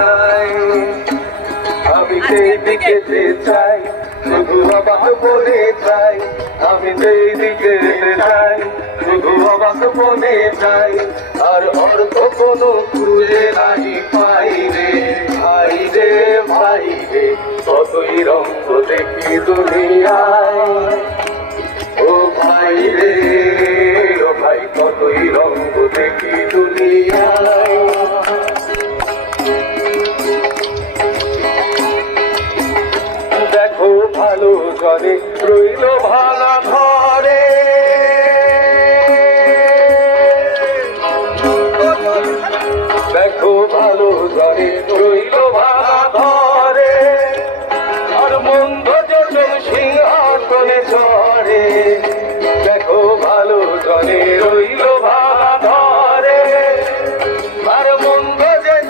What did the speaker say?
দুনিয়ায়। আমি যেই দিকে যেতে চাই শুধু অবাক বলে চাই, আমি যেই দিকে যেতে চাই শুধু অবাক বলে চাই। আর অর্থ কোনো খুঁজে নাই পাই রে ভাই রে ভাই রে, কতই রঙ্গ দেখি দুনিয়ায়। ও ভাই রে ও ভাই, কতই রঙ্গ দেখি দুনিয়ায়। দেখো ভালো জনে রইল ভাঙা ঘরে, দেখো ভালো জনে